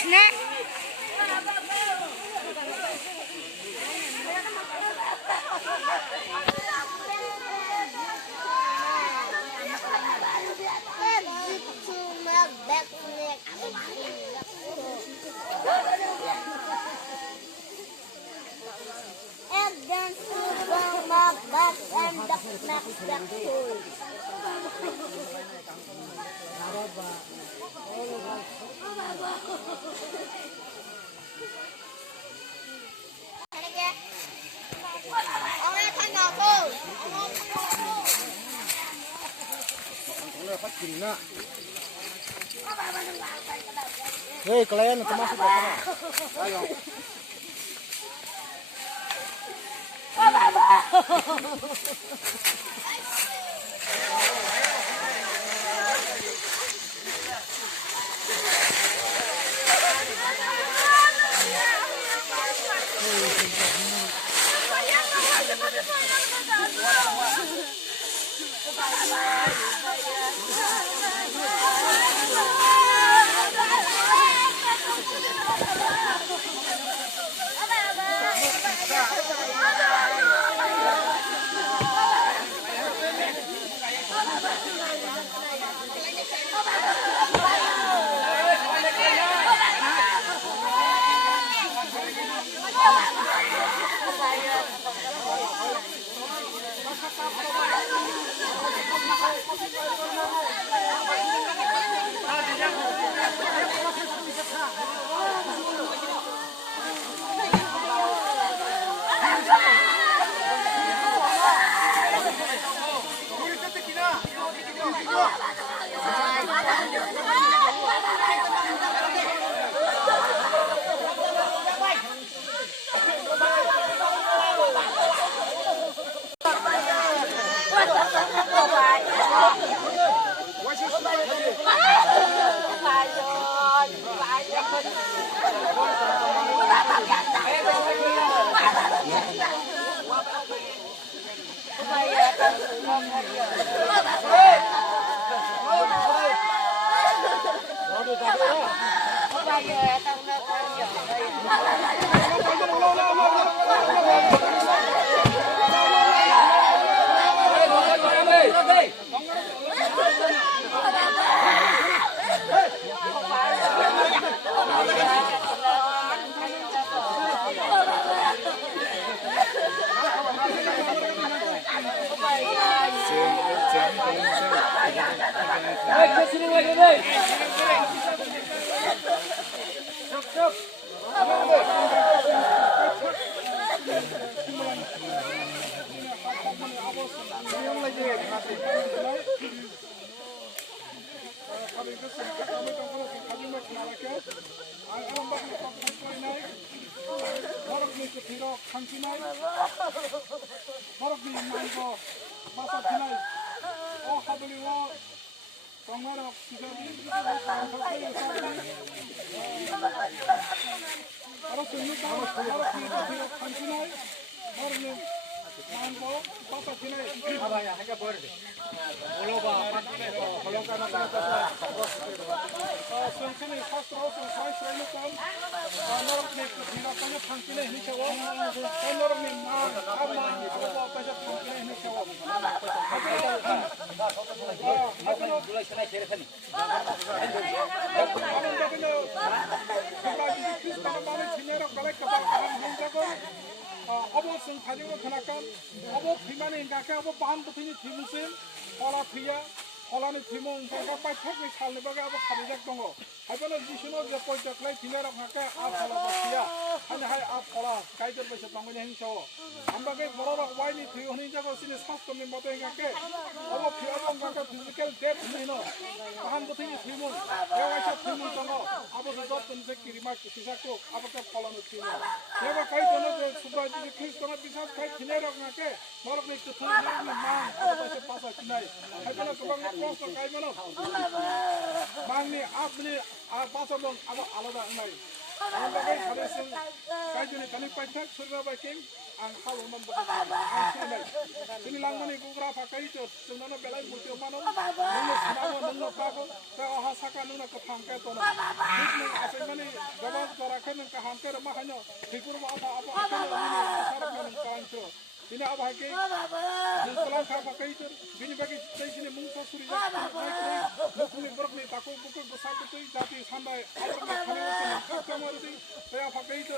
Snack. Hei, kalian termasuk apa? Ayo. Olani timong kaka pai thak ni salne baga abo khabijak dongo haibana jisino je poitak lai tinarok haka apala basia hane hai apala kaider bese tangone hingso ambage bororok waini thiu hini jago sine sasto me mate ngake abo phiabong ngaka physical death nino kahan bothi thimon ewaisa thimon dongo abo jot tunse kirima kisako abo ka polano thimo eba kai dono je subaji je kristono bisas kai tinarok ngake morok ni tu thuni ni mang abo bese pasa kinai haibana kabang prosto kai mano mangni apni pasa dong abo alada nai ambage khabesung kai jone kani paithak surra baking ang halonam ang sinai sini langmani gugra pakai itu senana belai mutiu mano nunggu sinawo nunggu pago te oha saka nunggu kethangke tono nunggu asai mani gabang torakan nunggu kahangke remah hanya hikur apa akan nunggu sarap nunggu kalangco ini apa hake nunggu kalang pakai itu bini bagi sini mungsa suri nunggu berok ni takut buku besar itu jadi sampai apa nak kena nunggu kamar itu saya pakai itu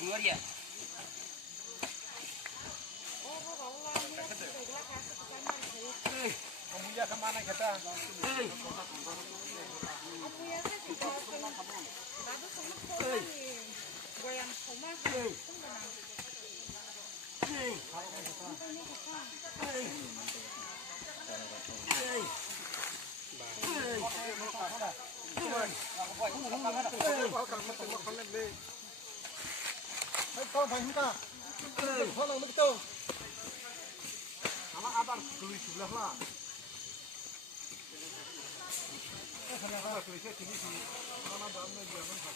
Gulai. con phải không ta? Con nào mới tông? 아마 아빠 그리 줄라라. 하나 그리 셋 뒤지. 하나 더 안면 이제 한번 가.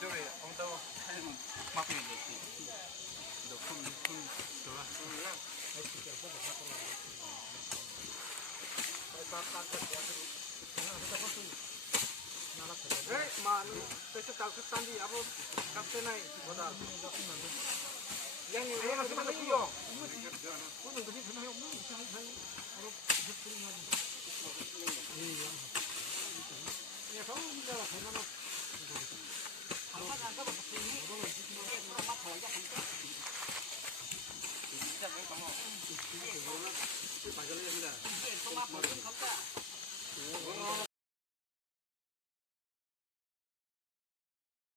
저기 엉따고 하는 막고 있는 거지. 너큰 들어가. mà tôi sẽ tạo cái tan đi áp cắt thế này có đã yang ini yang masih mana kyo kau nunggu di sana yang mana saya harus betul lagi ya kau tidak sana apa angka berapa ini orang mak kau ya kan tidak kamu ini bagus ya sudah itu mak pun kau tak